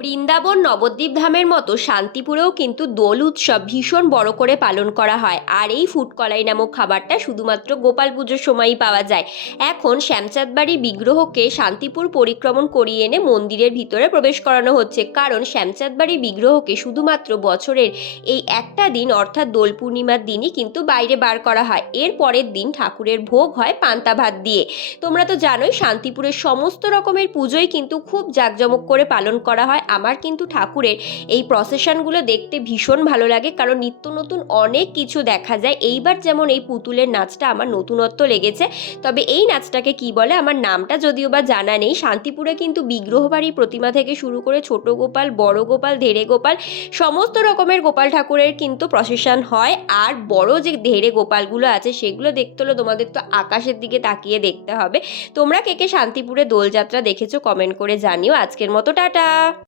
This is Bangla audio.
বৃন্দাবন নবদ্বীপ ধামের মতো শান্তিপুরেও কিন্তু দোল উৎসব ভীষণ বড় করে পালন করা হয়। আর এই ফুটকলাই নামক খাবারটা শুধুমাত্র গোপাল পুজোর সময়ই পাওয়া যায়। এখন শ্যামচাঁদবাড়ি বিগ্রহকে শান্তিপুর পরিক্রমণ করিয়ে এনে মন্দিরের ভিতরে প্রবেশ করানো হচ্ছে। কারণ শ্যামচাঁদবাড়ি বিগ্রহকে শুধুমাত্র বছরের এই একটা দিন অর্থাৎ দোল পূর্ণিমার দিনই কিন্তু বাইরে বার করা হয়। এর পরের দিন ঠাকুরের ভোগ হয় পান্তা ভাত দিয়ে। তোমরা তো জানোই, শান্তিপুরের সমস্ত রকমের পুজোই কিন্তু খুব জাঁকজমক করে পালন করা হয়। আমার কিন্তু ঠাকুরের এই প্রসেশনগুলো দেখতে ভীষণ ভালো লাগে, কারণ নিত্য নতুন অনেক কিছু দেখা যায়। এইবার যেমন এই পুতুলের নাচটা আমার নতুনত্ব লেগেছে, তবে এই নাচটাকে কি বলে, আমার নামটা যদিও বা জানা নেই। শান্তিপুরে কিন্তু বিগ্রহ বাড়ির প্রতিমা থেকে শুরু করে ছোট গোপাল, বড় গোপাল ধেড়ে গোপাল, সমস্ত রকমের গোপাল ঠাকুরের কিন্তু প্রসেশন হয়। আর বড় যে ধেড়ে গোপালগুলো আছে, সেগুলো দেখতে হলে তোমাদের তো আকাশের দিকে তাকিয়ে দেখতে হবে। তোমরা কে কে শান্তিপুরে দোলযাত্রা দেখেছ কমেন্ট করে জানিও। আজকের মতো টাটা!